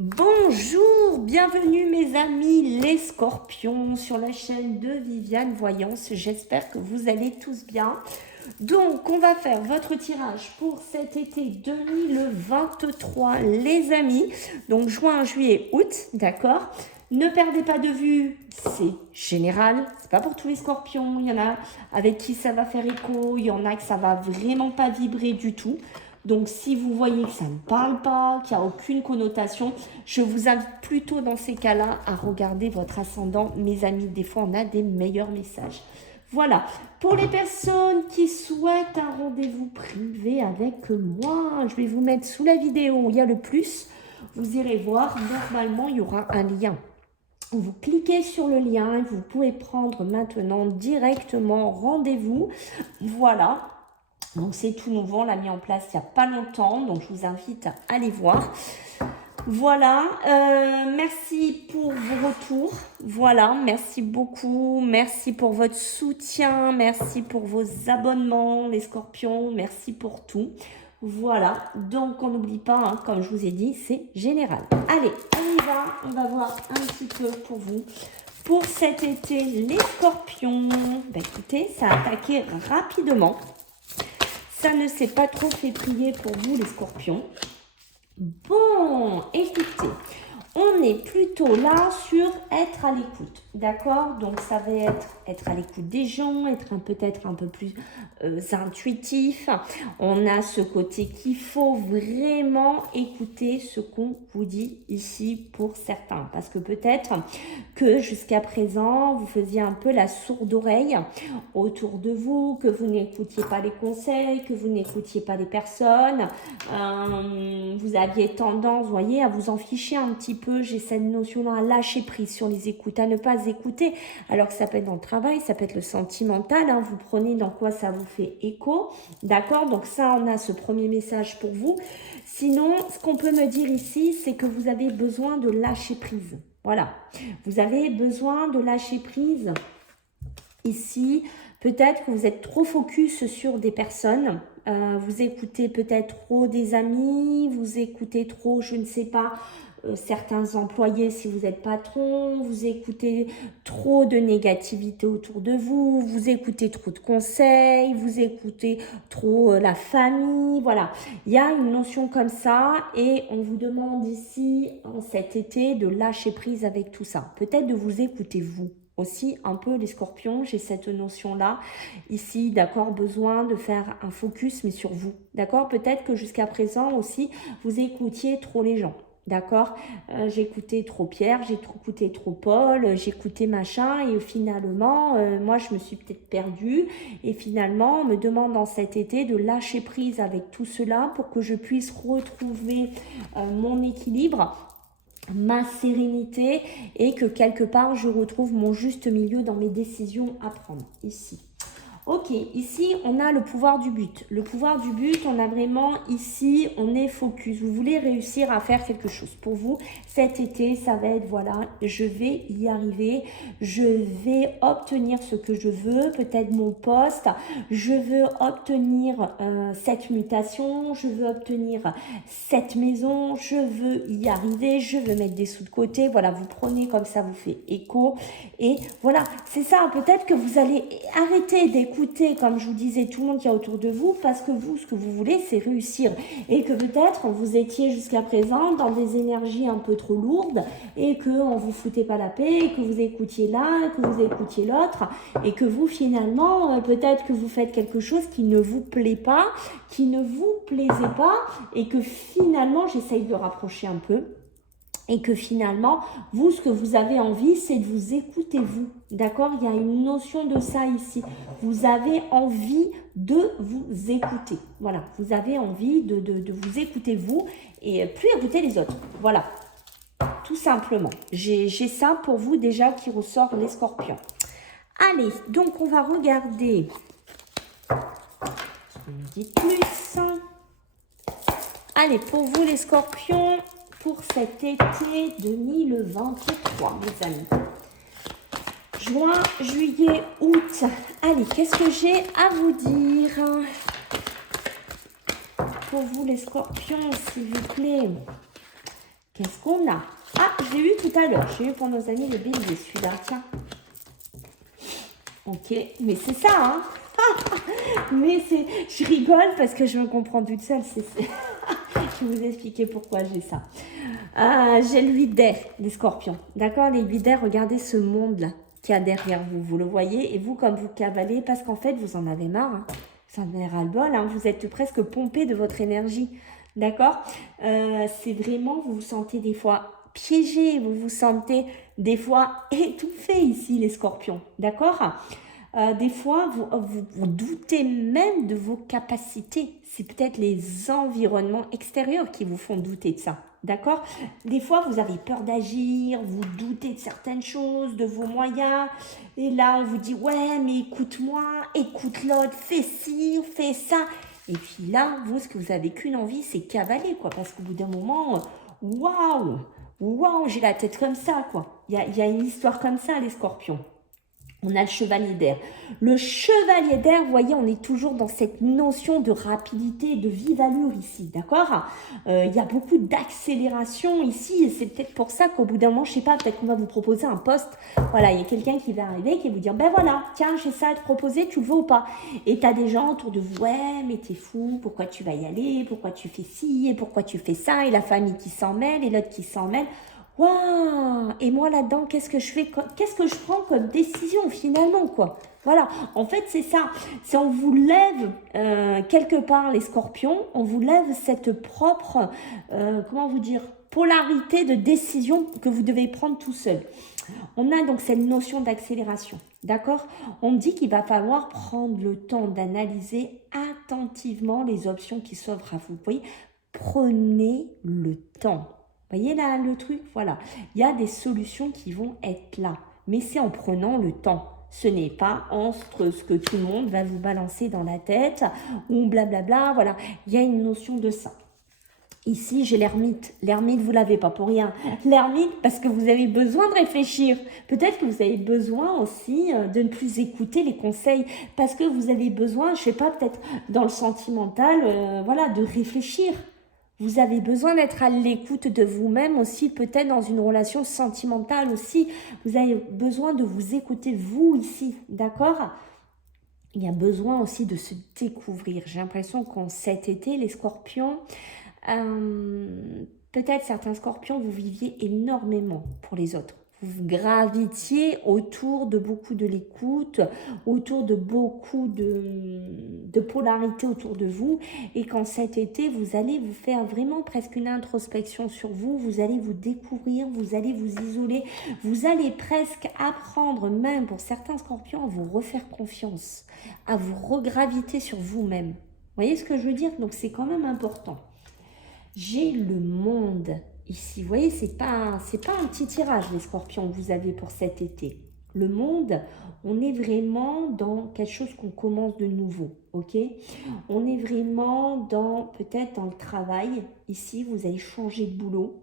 Bonjour, bienvenue mes amis les scorpions sur la chaîne de Viviane Voyance. J'espère que vous allez tous bien. Donc, on va faire votre tirage pour cet été 2023, les amis. Donc, juin, juillet, août, d'accord? Ne perdez pas de vue, c'est général, c'est pas pour tous les scorpions. Il y en a avec qui ça va faire écho, il y en a que ça va vraiment pas vibrer du tout. Donc, si vous voyez que ça ne parle pas, qu'il n'y a aucune connotation, je vous invite plutôt dans ces cas-là à regarder votre ascendant. Mes amis, des fois, on a des meilleurs messages. Voilà. Pour les personnes qui souhaitent un rendez-vous privé avec moi, je vais vous mettre sous la vidéo où il y a le plus. Vous irez voir, normalement, il y aura un lien. Vous cliquez sur le lien et vous pouvez prendre maintenant directement rendez-vous. Voilà. Donc, c'est tout nouveau, on l'a mis en place il n'y a pas longtemps, donc je vous invite à aller voir. Voilà, merci pour vos retours, voilà, merci beaucoup, merci pour votre soutien, merci pour vos abonnements, les scorpions, merci pour tout. Voilà, donc on n'oublie pas, hein, comme je vous ai dit, c'est général. Allez, on va voir un petit peu pour vous. Pour cet été, les scorpions, bah, écoutez, ça a attaqué rapidement. Ça ne s'est pas trop fait prier pour vous, les scorpions. Bon, écoutez, on est plutôt là sur être à l'écoute, d'accord? Donc, ça va être à l'écoute des gens, être peut-être un peu plus intuitif. On a ce côté qu'il faut vraiment écouter ce qu'on vous dit ici pour certains. Parce que peut-être que jusqu'à présent, vous faisiez un peu la sourde oreille autour de vous, que vous n'écoutiez pas les conseils, que vous n'écoutiez pas les personnes. Vous aviez tendance, vous voyez, à vous en ficher un petit peu. J'ai cette notion-là, à lâcher prise sur les écoutes, à ne pas écouter. Alors que ça peut être dans le travail, ça peut être le sentimental. Hein, vous prenez dans quoi ça vous fait écho. D'accord? Donc ça, on a ce premier message pour vous. Sinon, ce qu'on peut me dire ici, c'est que vous avez besoin de lâcher prise. Voilà. Vous avez besoin de lâcher prise ici. Peut-être que vous êtes trop focus sur des personnes. Vous écoutez peut-être trop des amis. Vous écoutez trop, je ne sais pas, certains employés si vous êtes patron. Vous écoutez trop de négativité autour de vous. Vous écoutez trop de conseils. Vous écoutez trop la famille. Voilà. Il y a une notion comme ça et on vous demande ici, en cet été, de lâcher prise avec tout ça. Peut-être de vous écouter vous. Aussi un peu les scorpions, j'ai cette notion-là ici, d'accord, besoin de faire un focus, mais sur vous, d'accord. Peut-être que jusqu'à présent aussi, vous écoutiez trop les gens, d'accord. J'écoutais trop Pierre, j'écoutais trop Paul, j'écoutais machin, et finalement, moi, je me suis peut-être perdue, et finalement, on me demande dans cet été de lâcher prise avec tout cela pour que je puisse retrouver mon équilibre, ma sérénité et que quelque part je retrouve mon juste milieu dans mes décisions à prendre ici. Ok, ici on a le pouvoir du but. Le pouvoir du but, on a vraiment ici, on est focus. Vous voulez réussir à faire quelque chose. Pour vous, cet été, ça va être, voilà, je vais y arriver. Je vais obtenir ce que je veux, peut-être mon poste. Je veux obtenir cette mutation. Je veux obtenir cette maison. Je veux y arriver. Je veux mettre des sous de côté. Voilà, vous prenez comme ça, vous fait écho. Et voilà, c'est ça. Peut-être que vous allez arrêter d'écouter, comme je vous disais, tout le monde qui est autour de vous, parce que vous, ce que vous voulez, c'est réussir. Et que peut-être vous étiez jusqu'à présent dans des énergies un peu trop lourdes et qu'on ne vous foutait pas la paix, et que vous écoutiez l'un, que vous écoutiez l'autre, et que vous, finalement, peut-être que vous faites quelque chose qui ne vous plaît pas, qui ne vous plaisait pas, et que finalement, j'essaye de rapprocher un peu, et que finalement, vous, ce que vous avez envie, c'est de vous écouter vous. D'accord? Il y a une notion de ça ici. Vous avez envie de vous écouter. Voilà. Vous avez envie de vous écouter vous et plus écouter les autres. Voilà. Tout simplement. J'ai ça pour vous déjà qui ressort les scorpions. Allez, donc on va regarder. On me dit plus. Allez, pour vous les scorpions, pour cet été 2023, mes amis. Juin, juillet, août. Allez, qu'est-ce que j'ai à vous dire pour vous les scorpions, s'il vous plaît? Qu'est-ce qu'on a? Ah, je l'ai eu tout à l'heure. J'ai eu pour nos amis le bélier, celui-là. Tiens. Ok, mais c'est ça, hein. Mais c'est... Je rigole parce que je me comprends toute seule. Je vais vous expliquer pourquoi j'ai ça. J'ai le 8 d'air, les scorpions. D'accord, les 8 d'air, regardez ce monde-là qu'il y a derrière vous. Vous le voyez, et vous, comme vous cavalez, parce qu'en fait, vous en avez marre. Hein. Vous en avez ras-le-bol. Hein. Vous êtes presque pompé de votre énergie. D'accord, c'est vraiment, vous vous sentez des fois piégé, vous vous sentez des fois étouffé ici, les scorpions. D'accord, des fois, vous doutez même de vos capacités. C'est peut-être les environnements extérieurs qui vous font douter de ça. D'accord? Des fois, vous avez peur d'agir, vous doutez de certaines choses, de vos moyens. Et là, on vous dit, ouais, mais écoute-moi, écoute l'autre, fais ci, fais ça. Et puis là, vous, ce que vous avez qu'une envie, c'est cavaler, quoi. Parce qu'au bout d'un moment, waouh, waouh, j'ai la tête comme ça, quoi. Il y a une histoire comme ça, les scorpions. On a le chevalier d'air. Le chevalier d'air, vous voyez, on est toujours dans cette notion de rapidité, de vive allure ici, d'accord? Il y a beaucoup d'accélération ici, et c'est peut-être pour ça qu'au bout d'un moment, je sais pas, peut-être qu'on va vous proposer un poste. Voilà, il y a quelqu'un qui va arriver, qui va vous dire, ben voilà, tiens, j'ai ça à te proposer, tu le veux ou pas? Et tu as des gens autour de vous, ouais, mais t'es fou, pourquoi tu vas y aller? Pourquoi tu fais ci? Et pourquoi tu fais ça? Et la famille qui s'en mêle, et l'autre qui s'en mêle. Waouh! Et moi là-dedans, qu'est-ce que je fais? Qu'est-ce que je prends comme décision finalement, quoi? Voilà, en fait, c'est ça. Si on vous lève quelque part, les scorpions, on vous lève cette propre, comment vous dire, polarité de décision que vous devez prendre tout seul. On a donc cette notion d'accélération, d'accord? On dit qu'il va falloir prendre le temps d'analyser attentivement les options qui s'offrent à vous. Vous voyez, prenez le temps. Vous voyez là le truc? Voilà. Il y a des solutions qui vont être là. Mais c'est en prenant le temps. Ce n'est pas entre ce que tout le monde va vous balancer dans la tête ou blablabla. Voilà. Il y a une notion de ça. Ici, j'ai l'ermite. L'ermite, vous ne l'avez pas pour rien. L'ermite, parce que vous avez besoin de réfléchir. Peut-être que vous avez besoin aussi de ne plus écouter les conseils. Parce que vous avez besoin, je ne sais pas, peut-être dans le sentimental, voilà, de réfléchir. Vous avez besoin d'être à l'écoute de vous-même aussi, peut-être dans une relation sentimentale aussi. Vous avez besoin de vous écouter vous ici, d'accord? Il y a besoin aussi de se découvrir. J'ai l'impression qu'en cet été, les scorpions, peut-être certains scorpions, vous viviez énormément pour les autres. Vous gravitiez autour de beaucoup de l'écoute, autour de beaucoup de polarité autour de vous, et qu'en cet été, vous allez vous faire vraiment presque une introspection sur vous, vous allez vous découvrir, vous allez vous isoler, vous allez presque apprendre même pour certains scorpions à vous refaire confiance, à vous regraviter sur vous-même. Vous voyez ce que je veux dire? Donc c'est quand même important. J'ai le monde ici, vous voyez, c'est pas un petit tirage, les scorpions, que vous avez pour cet été. Le monde, on est vraiment dans quelque chose qu'on commence de nouveau, ok? On est vraiment dans, peut-être dans le travail. Ici, vous allez changer de boulot.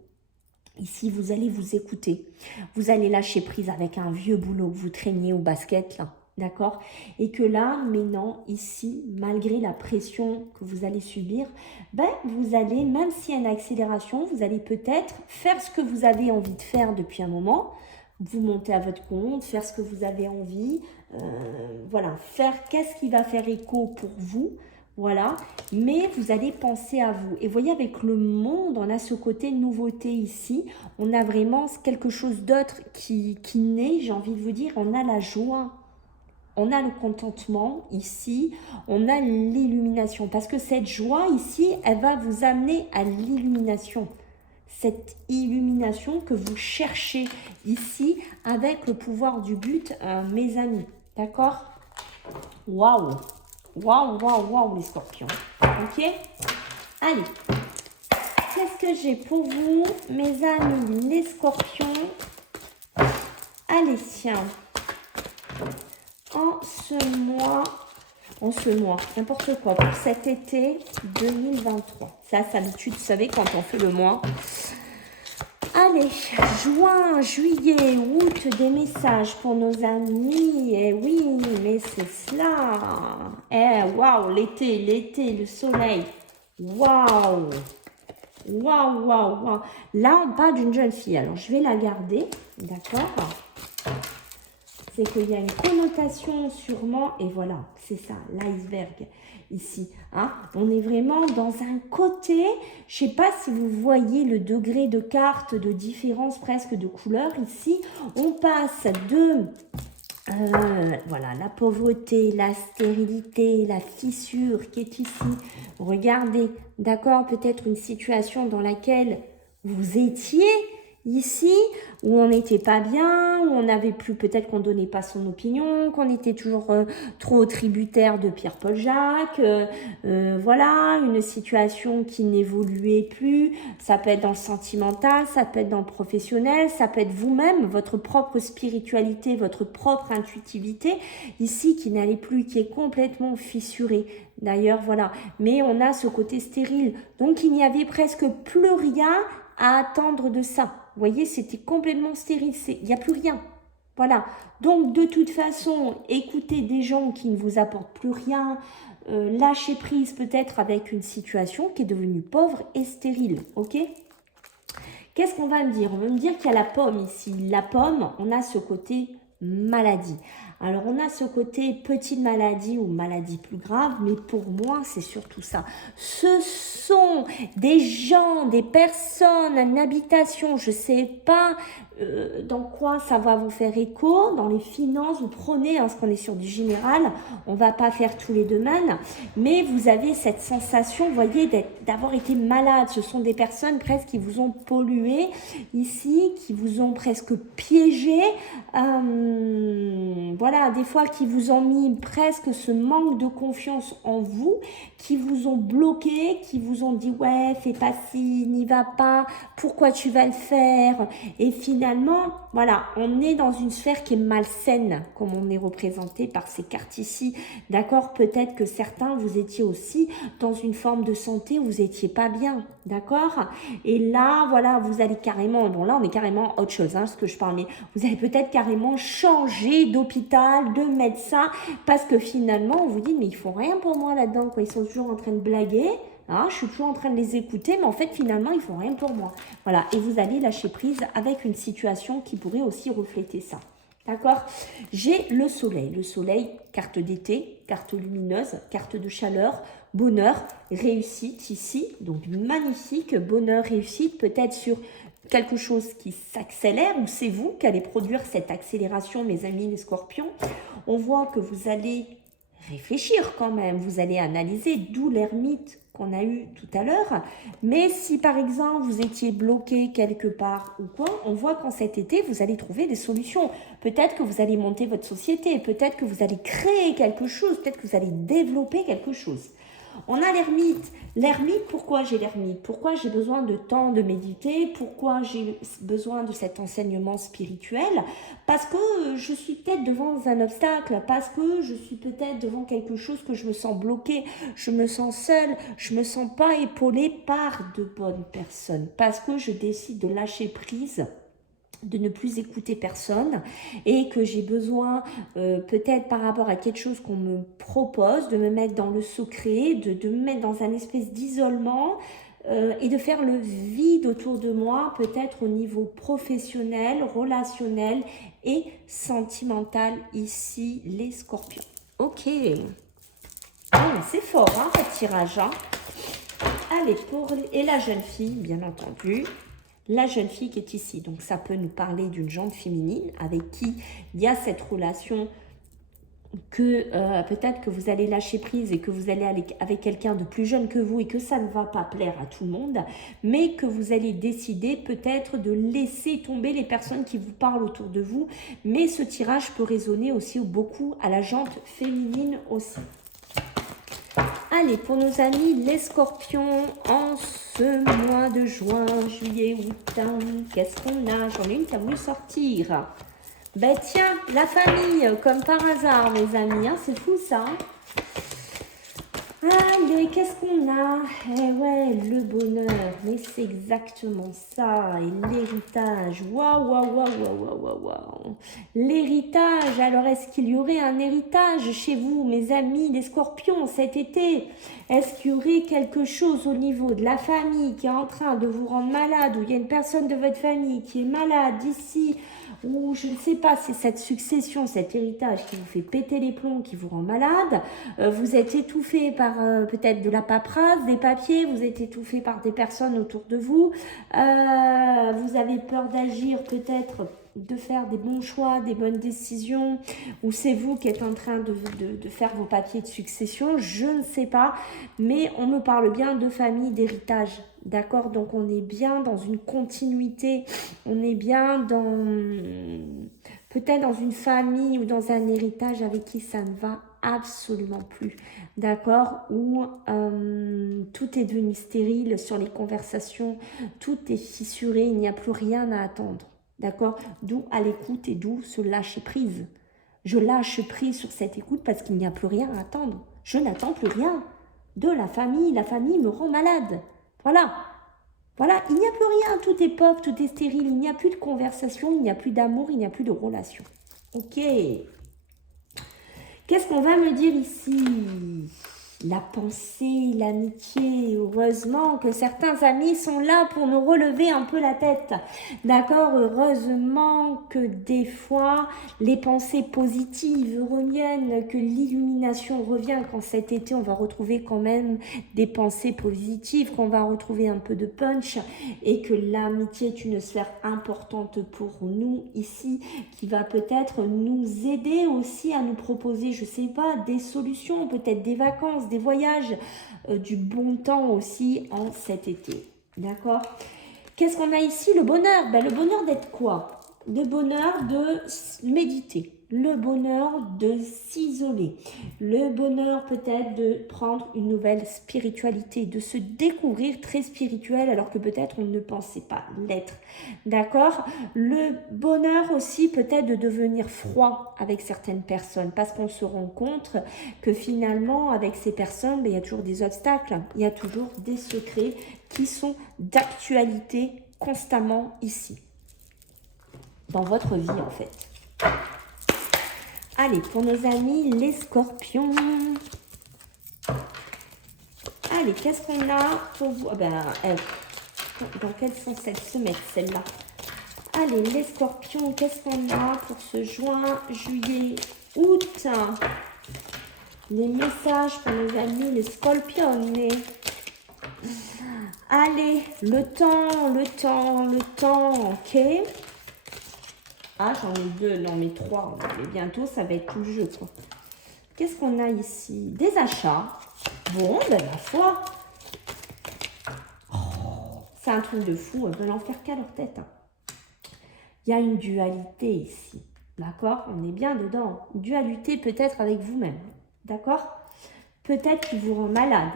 Ici, vous allez vous écouter. Vous allez lâcher prise avec un vieux boulot que vous traîniez au basket, là. D'accord? Et que là, maintenant, ici, malgré la pression que vous allez subir, ben, vous allez, même s'il y a une accélération, vous allez peut-être faire ce que vous avez envie de faire depuis un moment, vous montez à votre compte, faire ce que vous avez envie, voilà, faire qu'est-ce qui va faire écho pour vous, voilà, mais vous allez penser à vous. Et voyez, avec le monde, on a ce côté nouveauté ici, on a vraiment quelque chose d'autre qui naît, j'ai envie de vous dire, on a la joie. On a le contentement ici, on a l'illumination. Parce que cette joie ici, elle va vous amener à l'illumination. Cette illumination que vous cherchez ici avec le pouvoir du but, mes amis. D'accord? Waouh! Waouh, waouh, waouh, les scorpions. Ok? Allez. Qu'est-ce que j'ai pour vous, mes amis, les scorpions? Allez, tiens. En ce mois, n'importe quoi, pour cet été 2023. Ça, c'est l'habitude, vous savez, quand on fait le mois. Allez, juin, juillet, août, des messages pour nos amis. Eh oui, mais c'est cela. Eh, waouh, l'été, le soleil. Waouh. Waouh, waouh, waouh. Là, on parle d'une jeune fille. Alors, je vais la garder, d'accord? C'est qu'il y a une connotation sûrement, et voilà, c'est ça, l'iceberg ici. Hein. On est vraiment dans un côté, je ne sais pas si vous voyez le degré de carte, de différence presque de couleur. Ici, on passe de... voilà, la pauvreté, la stérilité, la fissure qui est ici. Regardez, d'accord, peut-être une situation dans laquelle vous étiez ici, où on n'était pas bien, où on n'avait plus, peut-être qu'on ne donnait pas son opinion, qu'on était toujours trop tributaire de Pierre-Paul Jacques, voilà, une situation qui n'évoluait plus, ça peut être dans le sentimental, ça peut être dans le professionnel, ça peut être vous-même, votre propre spiritualité, votre propre intuitivité, ici qui n'allait plus, qui est complètement fissurée. D'ailleurs, voilà, mais on a ce côté stérile, donc il n'y avait presque plus rien à attendre de ça. Vous voyez, c'était complètement stérile, il n'y a plus rien. Voilà, donc de toute façon, écoutez des gens qui ne vous apportent plus rien, lâchez prise peut-être avec une situation qui est devenue pauvre et stérile, ok? Qu'est-ce qu'on va me dire? On va me dire qu'il y a la pomme ici. La pomme, on a ce côté maladie. Alors, on a ce côté petite maladie ou maladie plus grave, mais pour moi, c'est surtout ça. Ce sont des gens, des personnes, une habitation, je ne sais pas dans quoi ça va vous faire écho, dans les finances, vous prenez, hein, parce qu'on est sur du général, on ne va pas faire tous les domaines, mais vous avez cette sensation, vous voyez, d'avoir été malade. Ce sont des personnes presque qui vous ont pollué ici, qui vous ont presque piégé, voilà, des fois qui vous ont mis presque ce manque de confiance en vous, qui vous ont bloqué, qui vous ont dit ouais, fais pas ci, n'y va pas, pourquoi tu vas le faire? Et finalement, voilà, on est dans une sphère qui est malsaine, comme on est représenté par ces cartes ici. D'accord? Peut-être que certains, vous étiez aussi dans une forme de santé où vous étiez pas bien. D'accord? Et là, voilà, vous allez carrément, bon là, on est carrément autre chose, hein, ce que je parle, mais vous allez peut-être carrément changer d'hôpital, de médecin, parce que finalement, on vous dit, mais ils font rien pour moi là-dedans, quoi. Ils sont toujours en train de blaguer. Hein, je suis toujours en train de les écouter, mais en fait, finalement, ils font rien pour moi. Voilà, et vous allez lâcher prise avec une situation qui pourrait aussi refléter ça. D'accord? J'ai le soleil, carte d'été, carte lumineuse, carte de chaleur, bonheur, réussite ici, donc magnifique, bonheur, réussite, peut-être sur quelque chose qui s'accélère, ou c'est vous qui allez produire cette accélération, mes amis les scorpions. On voit que vous allez réfléchir quand même, vous allez analyser, d'où l'ermite qu'on a eu tout à l'heure. Mais si par exemple vous étiez bloqué quelque part ou quoi, on voit qu'en cet été vous allez trouver des solutions. Peut-être que vous allez monter votre société, peut-être que vous allez créer quelque chose, peut-être que vous allez développer quelque chose. On a l'ermite. L'ermite, pourquoi j'ai l'ermite? Pourquoi j'ai besoin de temps de méditer? Pourquoi j'ai besoin de cet enseignement spirituel? Parce que je suis peut-être devant un obstacle, parce que je suis peut-être devant quelque chose que je me sens bloquée, je me sens seule, je me sens pas épaulée par de bonnes personnes, parce que je décide de lâcher prise, de ne plus écouter personne et que j'ai besoin peut-être par rapport à quelque chose qu'on me propose de me mettre dans le secret, de me mettre dans un espèce d'isolement et de faire le vide autour de moi, peut-être au niveau professionnel, relationnel et sentimental ici les scorpions. Ok, oh, c'est fort hein, votre tirage. Hein. Allez, et la jeune fille bien entendu. La jeune fille qui est ici, donc ça peut nous parler d'une jante féminine avec qui il y a cette relation que peut-être que vous allez lâcher prise et que vous allez aller avec quelqu'un de plus jeune que vous et que ça ne va pas plaire à tout le monde, mais que vous allez décider peut-être de laisser tomber les personnes qui vous parlent autour de vous. Mais ce tirage peut résonner aussi beaucoup à la jante féminine aussi. Allez, pour nos amis les scorpions, en ce mois de juin, juillet, août, qu'est-ce qu'on a? J'en ai une qui a voulu sortir. Ben tiens, la famille, comme par hasard, mes amis, hein, c'est fou ça. Allez, qu'est-ce qu'on a? Eh ouais, le bonheur, mais c'est exactement ça. Et l'héritage, waouh, waouh, waouh, waouh, waouh, waouh, waouh. L'héritage, alors est-ce qu'il y aurait un héritage chez vous, mes amis, les scorpions, cet été? Est-ce qu'il y aurait quelque chose au niveau de la famille qui est en train de vous rendre malade, ou il y a une personne de votre famille qui est malade ici, ou je ne sais pas, c'est cette succession, cet héritage qui vous fait péter les plombs, qui vous rend malade. Vous êtes étouffé par peut-être de la paperasse, des papiers, vous êtes étouffé par des personnes autour de vous. Vous avez peur d'agir peut-être, de faire des bons choix, des bonnes décisions, ou c'est vous qui êtes en train de faire vos papiers de succession, je ne sais pas, mais on me parle bien de famille, d'héritage, d'accord? Donc on est bien dans une continuité, on est bien dans peut-être dans une famille ou dans un héritage avec qui ça ne va absolument plus, d'accord? Où tout est devenu stérile sur les conversations, tout est fissuré, il n'y a plus rien à attendre. D'accord? D'où à l'écoute et d'où se lâcher prise. Je lâche prise sur cette écoute parce qu'il n'y a plus rien à attendre. Je n'attends plus rien de la famille me rend malade. Voilà. Voilà, il n'y a plus rien, tout est pauvre, tout est stérile, il n'y a plus de conversation, il n'y a plus d'amour, il n'y a plus de relation. Ok. Qu'est-ce qu'on va me dire ici? La pensée, l'amitié, heureusement que certains amis sont là pour nous relever un peu la tête. D'accord? Heureusement que des fois, les pensées positives reviennent, que l'illumination revient, quand cet été, on va retrouver quand même des pensées positives, qu'on va retrouver un peu de punch et que l'amitié est une sphère importante pour nous ici, qui va peut-être nous aider aussi à nous proposer, je sais pas, des solutions, peut-être des vacances, des voyages, du bon temps aussi en cet été. D'accord? Qu'est-ce qu'on a ici? Le bonheur. Ben, le bonheur d'être quoi? Le bonheur de méditer. Le bonheur de s'isoler. Le bonheur peut-être de prendre une nouvelle spiritualité, de se découvrir très spirituel alors que peut-être on ne pensait pas l'être. D'accord? Le bonheur aussi peut-être de devenir froid avec certaines personnes parce qu'on se rend compte que finalement avec ces personnes, ben, il y a toujours des obstacles, il y a toujours des secrets qui sont d'actualité constamment ici, dans votre vie en fait. Allez, pour nos amis les scorpions. Allez, qu'est-ce qu'on a pour vous? Dans quel sens elle se met celle-là? Allez, les scorpions, qu'est-ce qu'on a pour ce juin, juillet, août? Les messages pour nos amis les scorpions. Allez, le temps, ok. Ah, j'en ai deux, non mais trois. Mais bientôt, ça va être tout le jeu, quoi. Qu'est-ce qu'on a ici? Des achats. Bon, ben ma foi. Oh, c'est un truc de fou, elles veulent en faire qu'à leur tête. Hein. Il y a une dualité ici, d'accord? On est bien dedans. Une dualité peut-être avec vous-même, d'accord? Peut-être qu'il vous rend malade.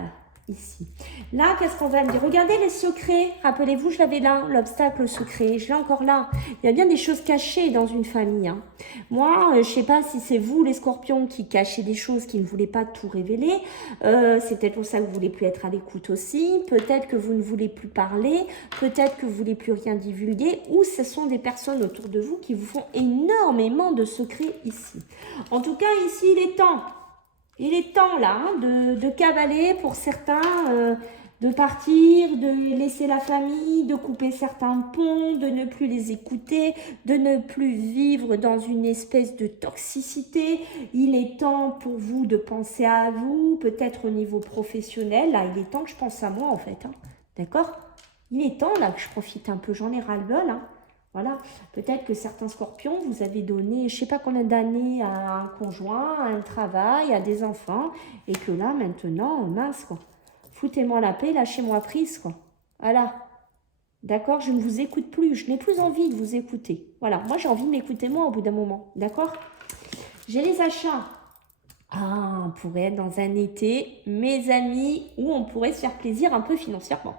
Ici. Là, qu'est-ce qu'on va me dire? Regardez les secrets. Rappelez-vous, je l'avais là, l'obstacle secret. Je l'ai encore là. Il y a bien des choses cachées dans une famille. Hein. Moi, je ne sais pas si c'est vous, les scorpions, qui cachez des choses, qui ne voulez pas tout révéler. C'est peut-être pour ça que vous ne voulez plus être à l'écoute aussi. Peut-être que vous ne voulez plus parler. Peut-être que vous ne voulez plus rien divulguer. Ou ce sont des personnes autour de vous qui vous font énormément de secrets ici. En tout cas, ici, il est temps. Il est temps là hein, de cavaler pour certains, de partir, de laisser la famille, de couper certains ponts, de ne plus les écouter, de ne plus vivre dans une espèce de toxicité. Il est temps pour vous de penser à vous, peut-être au niveau professionnel. Là, il est temps que je pense à moi en fait. Hein. D'accord? Il est temps là que je profite un peu, j'en ai ras-le-bol. Hein. Voilà, peut-être que certains scorpions, vous avez donné, je ne sais pas combien d'années à un conjoint, à un travail, à des enfants, et que là, maintenant, mince, quoi. Foutez-moi la paix, lâchez-moi prise, quoi. Voilà. D'accord? Je ne vous écoute plus, je n'ai plus envie de vous écouter. Voilà, moi, j'ai envie de m'écouter moi au bout d'un moment. D'accord? J'ai les achats. Ah, on pourrait être dans un été, mes amis, où on pourrait se faire plaisir un peu financièrement.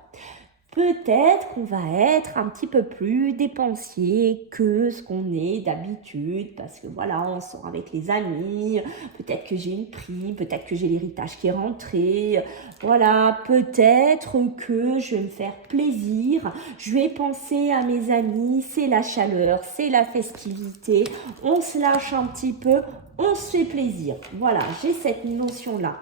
peut-être qu'on va être un petit peu plus dépensier que ce qu'on est d'habitude, parce que voilà, on sort avec les amis, peut-être que j'ai une prime, peut-être que j'ai l'héritage qui est rentré, voilà, peut-être que je vais me faire plaisir, je vais penser à mes amis, c'est la chaleur, c'est la festivité, on se lâche un petit peu, on se fait plaisir. Voilà, j'ai cette notion-là.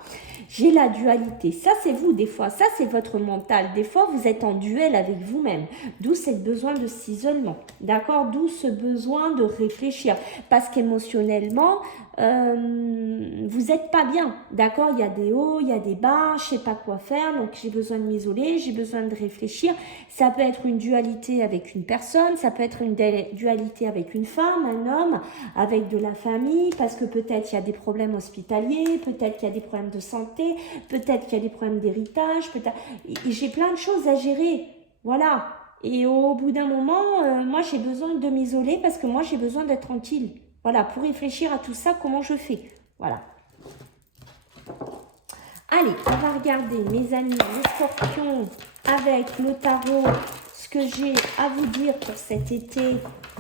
J'ai la dualité. Ça, c'est vous des fois. Ça, c'est votre mental. Des fois, vous êtes en duel avec vous-même. D'où ce besoin de s'isolement. D'accord? D'où ce besoin de réfléchir. Parce qu'émotionnellement, vous n'êtes pas bien. D'accord? Il y a des hauts, il y a des bas. Je ne sais pas quoi faire. Donc, j'ai besoin de m'isoler. J'ai besoin de réfléchir. Ça peut être une dualité avec une personne. Ça peut être une dualité avec une femme, un homme, avec de la famille. Parce que peut-être il y a des problèmes hospitaliers. Peut-être qu'il y a des problèmes de santé. Peut-être qu'il y a des problèmes d'héritage, peut-être. J'ai plein de choses à gérer, voilà. Et au bout d'un moment, moi j'ai besoin de m'isoler parce que moi j'ai besoin d'être tranquille. Voilà, pour réfléchir à tout ça, comment je fais. Voilà. Allez, on va regarder, mes amis, les scorpions, avec le tarot, ce que j'ai à vous dire pour cet été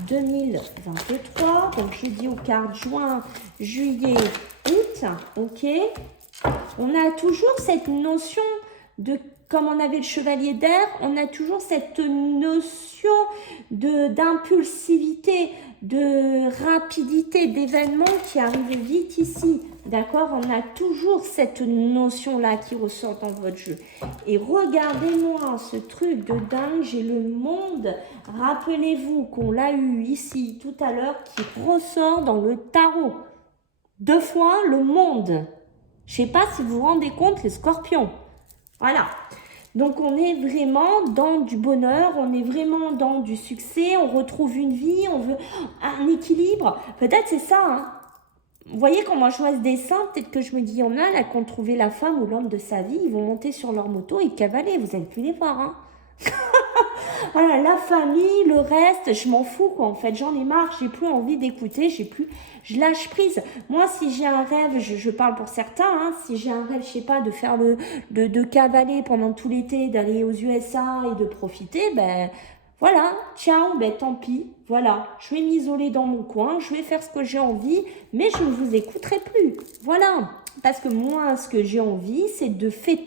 2023. Donc je dis aux cartes juin, juillet, août, ok. On a toujours cette notion de, comme on avait le chevalier d'air, on a toujours cette notion d'impulsivité, de rapidité, d'événements qui arrivent vite ici. D'accord? On a toujours cette notion-là qui ressort dans votre jeu. Et regardez-moi ce truc de dingue, j'ai le monde. Rappelez-vous qu'on l'a eu ici tout à l'heure qui ressort dans le tarot. 2 fois le monde. Je ne sais pas si vous vous rendez compte, les scorpions. Voilà. Donc, on est vraiment dans du bonheur, on est vraiment dans du succès, on retrouve une vie, on veut un équilibre. Peut-être c'est ça, hein. Vous voyez, quand moi je vois ce dessin, peut-être que je me dis, il y en a là qui ont trouvé la femme ou l'homme de sa vie, ils vont monter sur leur moto et cavaler, vous allez plus les voir, hein. Voilà, la famille, le reste, je m'en fous quoi, en fait, j'en ai marre, j'ai plus envie d'écouter, je lâche prise. Moi, si j'ai un rêve, je parle pour certains, hein, si j'ai un rêve, je sais pas, de faire de cavaler pendant tout l'été, d'aller aux USA et de profiter, ben voilà, ciao, ben tant pis, voilà, je vais m'isoler dans mon coin, je vais faire ce que j'ai envie, mais je ne vous écouterai plus, voilà, parce que moi, ce que j'ai envie, c'est de fêtes,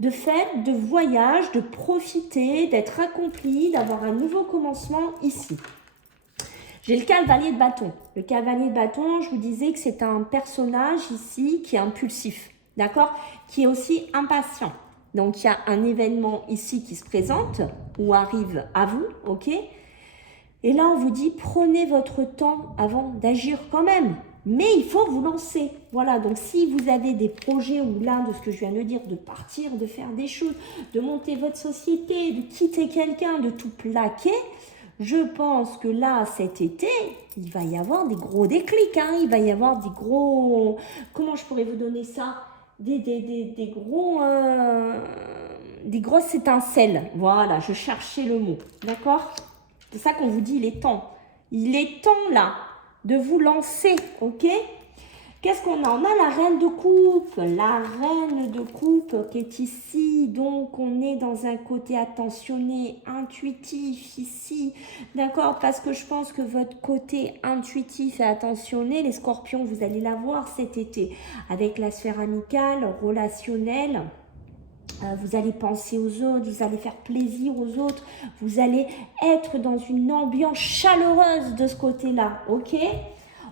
de voyage, de profiter, d'être accompli, d'avoir un nouveau commencement ici. J'ai le cavalier de bâton. Le cavalier de bâton, je vous disais que c'est un personnage ici qui est impulsif, d'accord? Qui est aussi impatient. Donc, il y a un événement ici qui se présente ou arrive à vous, ok? Et là, on vous dit, prenez votre temps avant d'agir quand même. Mais il faut vous lancer. Voilà, donc si vous avez des projets ou là, de ce que je viens de dire, de partir, de faire des choses, de monter votre société, de quitter quelqu'un, de tout plaquer, je pense que là, cet été, il va y avoir des gros déclics. Hein, il va y avoir des gros... Comment je pourrais vous donner ça? Des grosses étincelles. Voilà, je cherchais le mot. D'accord? C'est ça qu'on vous dit, il est temps. Il est temps là de vous lancer, ok? Qu'est-ce qu'on a? On a la reine de coupe. La reine de coupe qui est ici. Donc, on est dans un côté attentionné, intuitif ici. D'accord? Parce que je pense que votre côté intuitif et attentionné, les scorpions, vous allez l'avoir cet été. Avec la sphère amicale, relationnelle. Vous allez penser aux autres, vous allez faire plaisir aux autres, vous allez être dans une ambiance chaleureuse de ce côté-là, ok?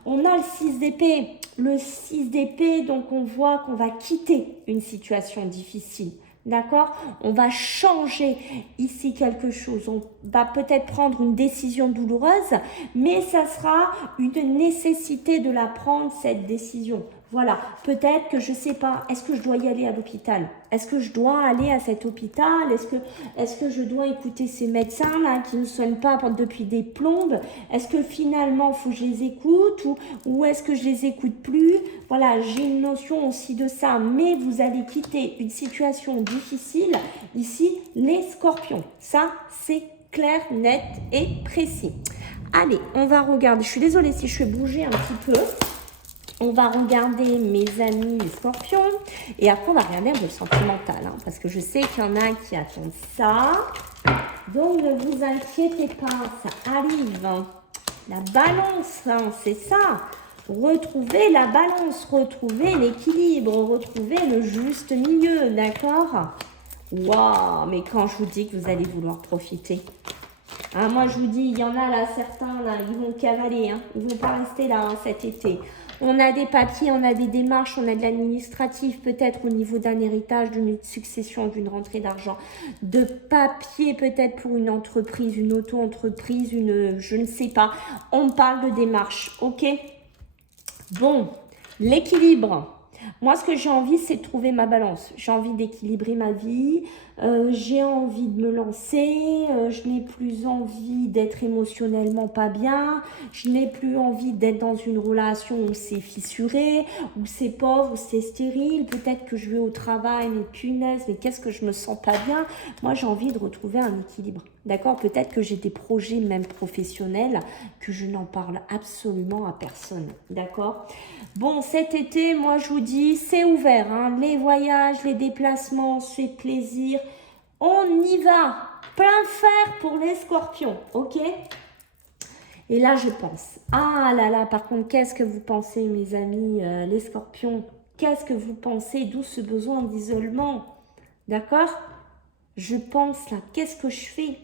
On a le 6 d'épée. Le 6 d'épée, donc on voit qu'on va quitter une situation difficile, d'accord? On va changer ici quelque chose, on va peut-être prendre une décision douloureuse, mais ça sera une nécessité de la prendre, cette décision. Voilà, peut-être que je ne sais pas, est-ce que je dois y aller à l'hôpital? Est-ce que je dois aller à cet hôpital? Est-ce que je dois écouter ces médecins là qui ne soignent pas depuis des plombes? Est-ce que finalement, il faut que je les écoute ou est-ce que je les écoute plus? Voilà, j'ai une notion aussi de ça, mais vous allez quitter une situation difficile. Ici, les scorpions, ça c'est clair, net et précis. Allez, on va regarder, je suis désolée si je fais bouger un petit peu. On va regarder mes amis scorpions. Et après, on va regarder un peu le sentimental, hein, parce que je sais qu'il y en a qui attendent ça. Donc, ne vous inquiétez pas, ça arrive. La balance, hein, c'est ça. Retrouver la balance, retrouver l'équilibre, retrouver le juste milieu, d'accord? Waouh, mais quand je vous dis que vous allez vouloir profiter. Hein, moi, je vous dis, il y en a là, certains, là, ils vont cavaler, hein, ils ne vont pas rester là hein, cet été. On a des papiers, on a des démarches, on a de l'administratif, peut-être au niveau d'un héritage, d'une succession, d'une rentrée d'argent, de papiers peut-être pour une entreprise, une auto-entreprise, je ne sais pas. On parle de démarches, ok? Bon, l'équilibre. Moi, ce que j'ai envie, c'est de trouver ma balance. J'ai envie d'équilibrer ma vie. J'ai envie de me lancer. Je n'ai plus envie d'être émotionnellement pas bien. Je n'ai plus envie d'être dans une relation où c'est fissuré, où c'est pauvre, où c'est stérile. Peut-être que je vais au travail, mais punaise, mais qu'est-ce que je me sens pas bien. Moi, j'ai envie de retrouver un équilibre. D'accord? Peut-être que j'ai des projets même professionnels que je n'en parle absolument à personne. D'accord? Bon, cet été, moi, je vous dis, c'est ouvert. Hein. Les voyages, les déplacements, c'est plaisir. On y va. Plein fer pour les scorpions. OK? Et là, je pense. Ah là là, par contre, qu'est-ce que vous pensez, mes amis, les scorpions? Qu'est-ce que vous pensez? D'où ce besoin d'isolement? D'accord? Je pense là, qu'est-ce que je fais?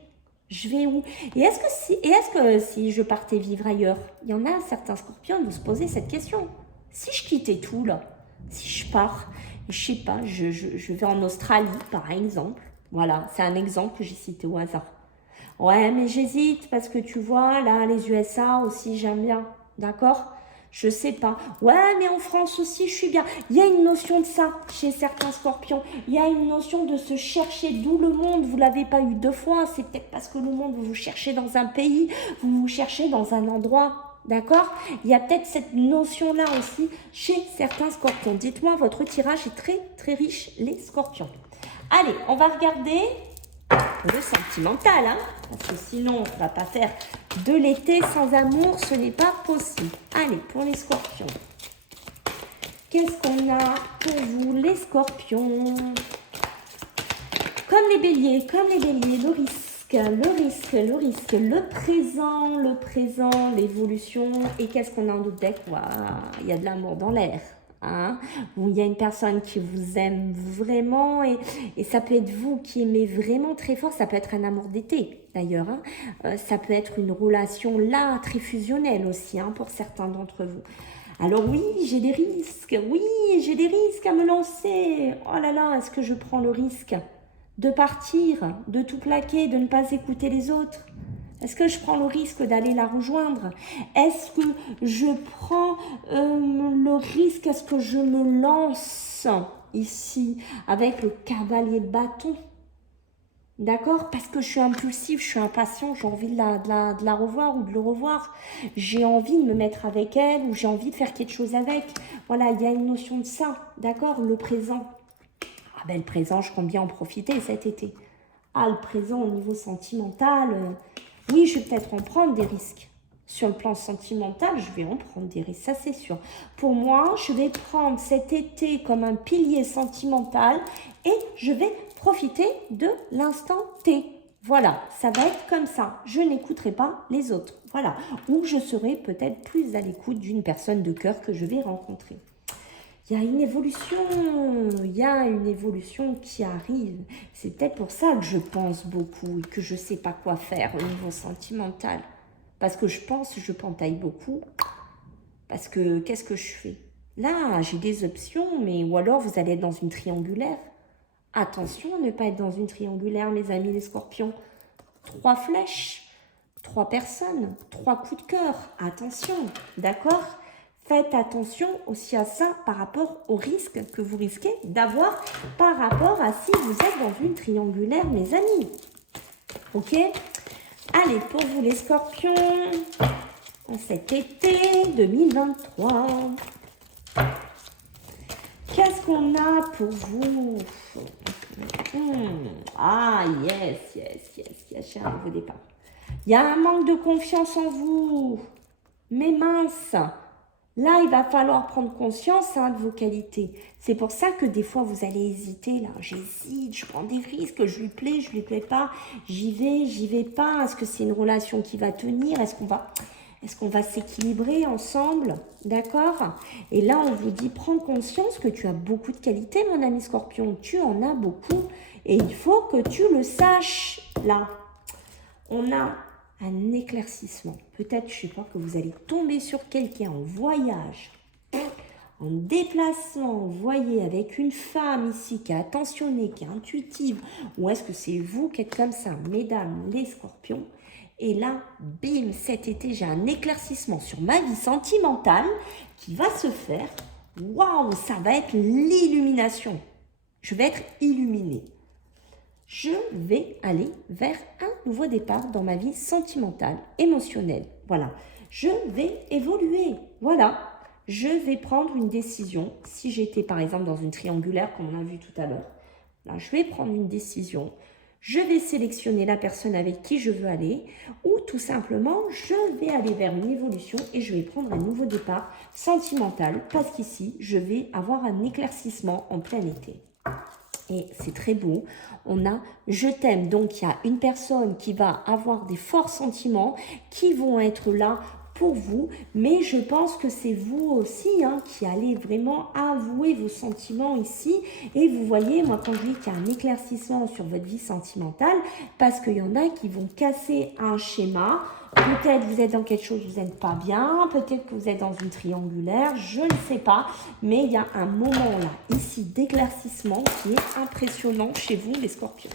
Je vais où? Et est-ce que si je partais vivre ailleurs, il y en a certains scorpions qui vont se poser cette question. Si je quittais tout là, si je pars, je sais pas, je vais en Australie par exemple. Voilà, c'est un exemple que j'ai cité au hasard. Ouais, mais j'hésite parce que tu vois, là, les USA aussi, j'aime bien. D'accord? Je sais pas. Ouais, mais en France aussi, je suis bien. Il y a une notion de ça chez certains scorpions. Il y a une notion de se chercher d'où le monde. Vous l'avez pas eu 2 fois. C'est peut-être parce que le monde, vous vous cherchez dans un pays, vous vous cherchez dans un endroit. D'accord? Il y a peut-être cette notion-là aussi chez certains scorpions. Dites-moi, votre tirage est très, très riche, les scorpions. Allez, on va regarder le sentimental, hein, parce que sinon, on ne va pas faire de l'été sans amour, ce n'est pas possible. Allez, pour les scorpions. Qu'est-ce qu'on a pour vous, les scorpions? Comme les béliers, le risque, le présent, l'évolution. Et qu'est-ce qu'on a en d'autres deck? Waouh, il y a de l'amour dans l'air. Hein, où il y a une personne qui vous aime vraiment et ça peut être vous qui aimez vraiment très fort, ça peut être un amour d'été d'ailleurs, hein. Ça peut être une relation là très fusionnelle aussi hein, pour certains d'entre vous. Alors oui, j'ai des risques, à me lancer. Oh là là, est-ce que je prends le risque de partir, de tout plaquer, de ne pas écouter les autres? Est-ce que je prends le risque d'aller la rejoindre? Est-ce que je prends le risque? Est-ce que je me lance ici avec le cavalier de bâton? D'accord? Parce que je suis impulsive, je suis impatient, j'ai envie de la revoir ou de le revoir. J'ai envie de me mettre avec elle ou j'ai envie de faire quelque chose avec. Voilà, il y a une notion de ça. D'accord? Le présent. Ah ben le présent, je compte bien en profiter cet été. Ah, le présent au niveau sentimental... oui, je vais peut-être en prendre des risques. Sur le plan sentimental, je vais en prendre des risques, ça c'est sûr. Pour moi, je vais prendre cet été comme un pilier sentimental et je vais profiter de l'instant T. Voilà, ça va être comme ça. Je n'écouterai pas les autres. Voilà, ou je serai peut-être plus à l'écoute d'une personne de cœur que je vais rencontrer. Il y a une évolution qui arrive. C'est peut-être pour ça que je pense beaucoup et que je ne sais pas quoi faire au niveau sentimental. Parce que je pentaille beaucoup. Parce que, qu'est-ce que je fais? Là, j'ai des options, mais ou alors vous allez être dans une triangulaire. Attention à ne pas être dans une triangulaire, mes amis les scorpions. 3 flèches, 3 personnes, 3 coups de cœur. Attention, d'accord? Faites attention aussi à ça par rapport au risque que vous risquez d'avoir par rapport à si vous êtes dans une triangulaire, mes amis. Ok? Allez, pour vous les scorpions, en cet été 2023, qu'est-ce qu'on a pour vous? Ah, yes, j'arrive au départ. Il y a un manque de confiance en vous. Mais mince! Là, il va falloir prendre conscience de vos qualités. C'est pour ça que des fois, vous allez hésiter. Là, j'hésite, je prends des risques, je lui plais, je lui plais pas, j'y vais pas. Est-ce que c'est une relation qui va tenir? Est-ce qu'on va s'équilibrer ensemble? D'accord? Et là, on vous dit, prends conscience que tu as beaucoup de qualités, mon ami Scorpion. Tu en as beaucoup. Et il faut que tu le saches. Là, on a un éclaircissement. Peut-être, je ne sais pas, que vous allez tomber sur quelqu'un en voyage, en déplacement, vous voyez, avec une femme ici qui est attentionnée, qui est intuitive. Ou est-ce que c'est vous qui êtes comme ça, mesdames les Scorpions? Et là, bim, cet été, j'ai un éclaircissement sur ma vie sentimentale qui va se faire. Waouh, ça va être l'illumination. Je vais être illuminée. Je vais aller vers un nouveau départ dans ma vie sentimentale, émotionnelle. Voilà, je vais évoluer. Voilà, je vais prendre une décision. Si j'étais par exemple dans une triangulaire, comme on a vu tout à l'heure, là, je vais prendre une décision. Je vais sélectionner la personne avec qui je veux aller ou tout simplement, je vais aller vers une évolution et je vais prendre un nouveau départ sentimental parce qu'ici, je vais avoir un éclaircissement en plein été. Et c'est très beau. On a « je t'aime ». Donc, il y a une personne qui va avoir des forts sentiments qui vont être là pour vous. Mais je pense que c'est vous aussi qui allez vraiment avouer vos sentiments ici. Et vous voyez, moi, quand je dis qu'il y a un éclaircissement sur votre vie sentimentale, parce qu'il y en a qui vont casser un schéma. Peut-être vous êtes dans quelque chose, vous n'êtes pas bien. Peut-être que vous êtes dans une triangulaire. Je ne sais pas. Mais il y a un moment là, ici, d'éclaircissement qui est impressionnant chez vous, les Scorpions.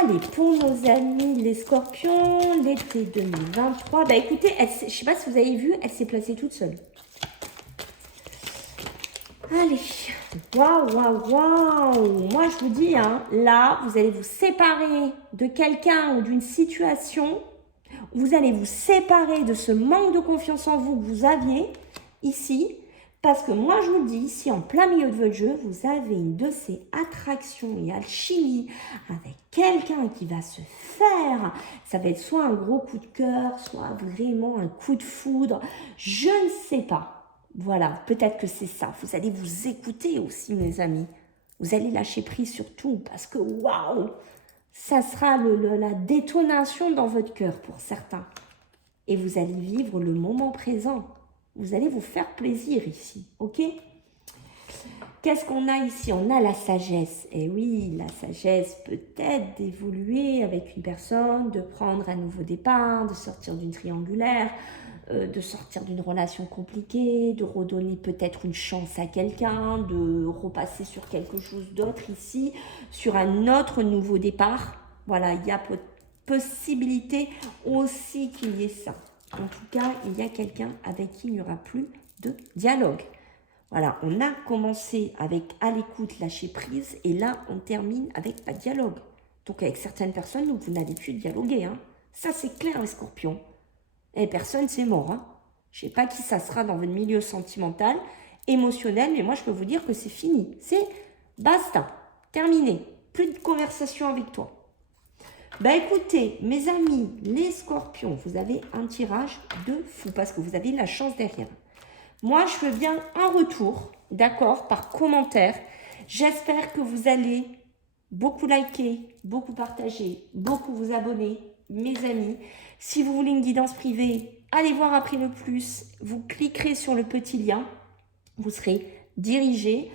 Allez, pour nos amis, les Scorpions, l'été 2023. Bah écoutez, je ne sais pas si vous avez vu, elle s'est placée toute seule. Allez, waouh, waouh, waouh. Moi, je vous dis, là, vous allez vous séparer de quelqu'un ou d'une situation. Vous allez vous séparer de ce manque de confiance en vous que vous aviez ici. Parce que moi, je vous le dis, ici, en plein milieu de votre jeu, vous avez une de ces attractions et alchimie avec quelqu'un qui va se faire. Ça va être soit un gros coup de cœur, soit vraiment un coup de foudre. Je ne sais pas. Voilà, peut-être que c'est ça. Vous allez vous écouter aussi, mes amis. Vous allez lâcher prise sur tout parce que, waouh, ça sera la détonation dans votre cœur pour certains. Et vous allez vivre le moment présent. Vous allez vous faire plaisir ici, ok? Qu'est-ce qu'on a ici? On a la sagesse. Et oui, la sagesse peut-être d'évoluer avec une personne, de prendre un nouveau départ, de sortir d'une triangulaire, de sortir d'une relation compliquée, de redonner peut-être une chance à quelqu'un, de repasser sur quelque chose d'autre ici, sur un autre nouveau départ. Voilà, il y a possibilité aussi qu'il y ait ça. En tout cas, il y a quelqu'un avec qui il n'y aura plus de dialogue. Voilà, on a commencé avec à l'écoute, lâcher prise, et là, on termine avec pas de dialogue. Donc, avec certaines personnes, donc, vous n'allez plus dialoguer. Ça, c'est clair, les Scorpions. Et personne, c'est mort. Je ne sais pas qui ça sera dans votre milieu sentimental, émotionnel, mais moi, je peux vous dire que c'est fini. C'est basta, terminé. Plus de conversation avec toi. Bah écoutez, mes amis, les Scorpions, vous avez un tirage de fou parce que vous avez la chance derrière. Moi, je veux bien un retour, d'accord, par commentaire. J'espère que vous allez beaucoup liker, beaucoup partager, beaucoup vous abonner, mes amis. Si vous voulez une guidance privée, allez voir après le plus. Vous cliquerez sur le petit lien. Vous serez dirigé.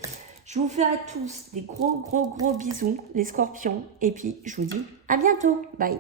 Je vous fais à tous des gros bisous, les Scorpions. Et puis, je vous dis à bientôt. Bye.